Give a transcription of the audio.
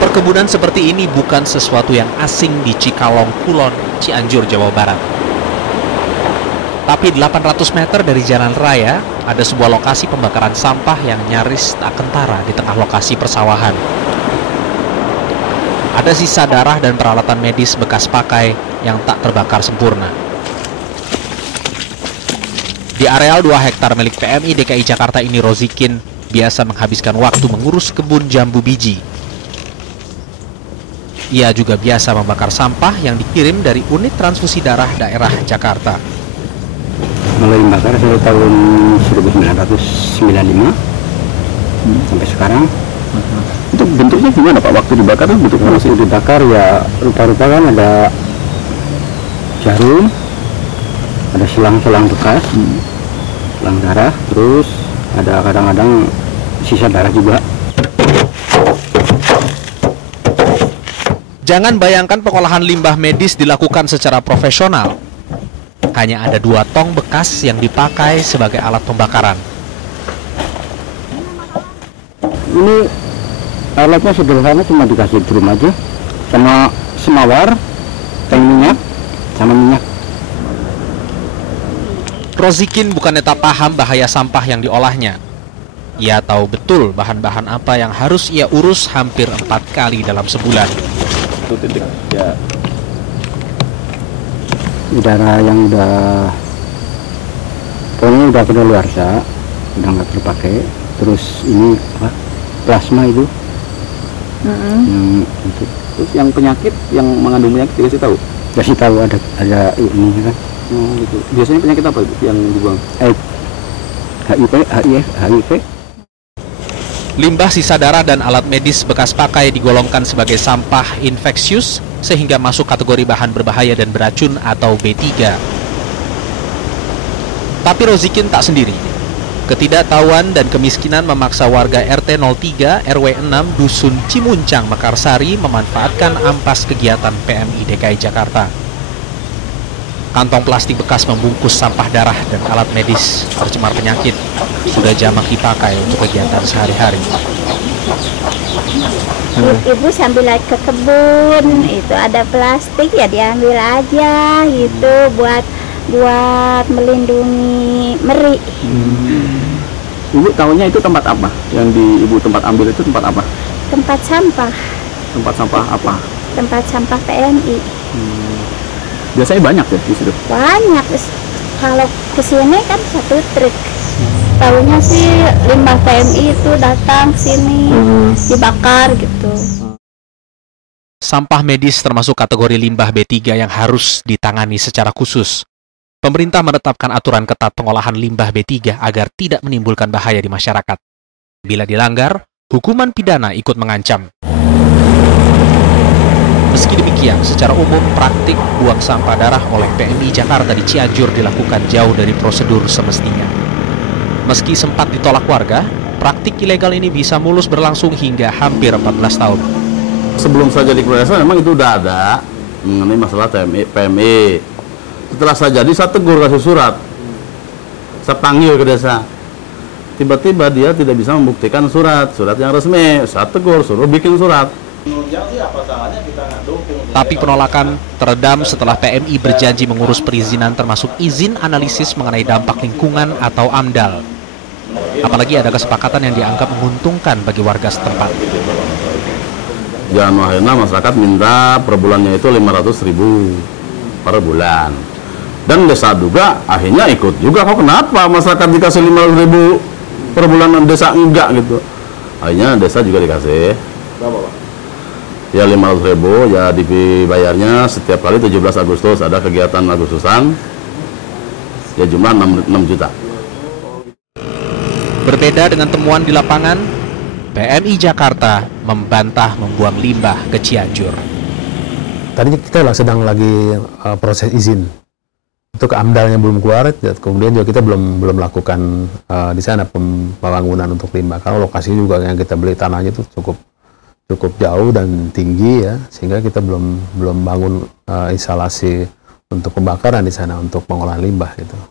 Perkebunan seperti ini bukan sesuatu yang asing di Cikalong, Kulon, Cianjur, Jawa Barat. Tapi 800 meter dari jalan raya, ada sebuah lokasi pembakaran sampah yang nyaris tak kentara di tengah lokasi persawahan. Ada sisa darah dan peralatan medis bekas pakai yang tak terbakar sempurna. Di areal 2 hektar milik PMI DKI Jakarta ini, Rozikin biasa menghabiskan waktu mengurus kebun jambu biji. Ia juga biasa membakar sampah yang dikirim dari unit transfusi darah daerah Jakarta. Mulai membakar dari tahun 1995 sampai sekarang. Itu bentuknya gimana Pak? Waktu dibakar itu bentuknya masih dibakar ya rupa-rupa kan ada jarum, ada selang-selang bekas, selang darah, terus ada kadang-kadang sisa darah juga. Jangan bayangkan pengolahan limbah medis dilakukan secara profesional. Hanya ada 2 tong bekas yang dipakai sebagai alat pembakaran. Ini alatnya sederhana, cuma dikasih drum aja, sama semawar, tank minyak, sama minyak. Rozikin bukannya tak paham bahaya sampah yang diolahnya. Ia tahu betul bahan-bahan apa yang harus ia urus hampir 4 kali dalam sebulan. Titik ya, Udara yang pokoknya udah kadaluarsa, udah nggak terpakai. Terus ini apa? Plasma itu. Itu. terus yang penyakit yang mengandung penyakit dikasih tahu? Kasih tahu ada ini kan. Gitu. Biasanya penyakit apa itu yang dibuang? HIV. Limbah sisa darah dan alat medis bekas pakai digolongkan sebagai sampah infeksius sehingga masuk kategori bahan berbahaya dan beracun atau B3. Tapi Rozikin tak sendiri. Ketidaktahuan dan kemiskinan memaksa warga RT 03 RW 6 Dusun Cimuncang, Mekarsari memanfaatkan ampas kegiatan PMI DKI Jakarta. Kantong plastik bekas membungkus sampah darah dan alat medis tercemar penyakit sudah jamak dipakai untuk kegiatan sehari-hari. Ibu sambil lagi ke kebun, itu ada plastik ya diambil aja gitu buat melindungi meri. Ibu tahunya itu tempat apa? Yang di Ibu tempat ambil itu tempat apa? Tempat sampah. Tempat sampah apa? Tempat sampah PMI. Biasanya banyak ya di situ? Banyak. Kalau kesini kan 1 truk. Tahunya sih limbah PMI itu datang sini dibakar gitu. Sampah medis termasuk kategori limbah B3 yang harus ditangani secara khusus. Pemerintah menetapkan aturan ketat pengolahan limbah B3 agar tidak menimbulkan bahaya di masyarakat. Bila dilanggar, hukuman pidana ikut mengancam. Meski demikian, secara umum praktik buang sampah darah oleh PMI Jakarta di Cianjur dilakukan jauh dari prosedur semestinya. Meski sempat ditolak warga, praktik ilegal ini bisa mulus berlangsung hingga hampir 14 tahun. Sebelum saya jadi kepala desa memang itu udah ada mengenai masalah PMI. Setelah saya jadi, saya tegur, kasih surat. Saya panggil ke desa. Tiba-tiba dia tidak bisa membuktikan surat yang resmi. Saya tegur, suruh bikin surat. Tapi penolakan teredam setelah PMI berjanji mengurus perizinan termasuk izin analisis mengenai dampak lingkungan atau AMDAL. Apalagi ada kesepakatan yang dianggap menguntungkan bagi warga setempat. Jangan akhirnya masyarakat minta per bulannya itu 500.000 per bulan. Dan desa juga akhirnya ikut juga. Kok kenapa masyarakat dikasih 500.000 per bulan dan desa enggak gitu? Akhirnya desa juga dikasih. Berapa Pak? Ya 500.000 ya dibayarnya setiap kali 17 Agustus ada kegiatan Agustusan. Ya jumlah 6 juta. Berbeda dengan temuan di lapangan, PMI Jakarta membantah membuang limbah ke Cianjur. Tadi kita sedang lagi proses izin. Untuk AMDAL-nya belum keluar, kemudian juga kita belum lakukan di sana pembangunan untuk limbah. Karena lokasi juga yang kita beli tanahnya itu cukup jauh dan tinggi ya, sehingga kita belum bangun instalasi untuk pembakaran di sana untuk pengolahan limbah gitu.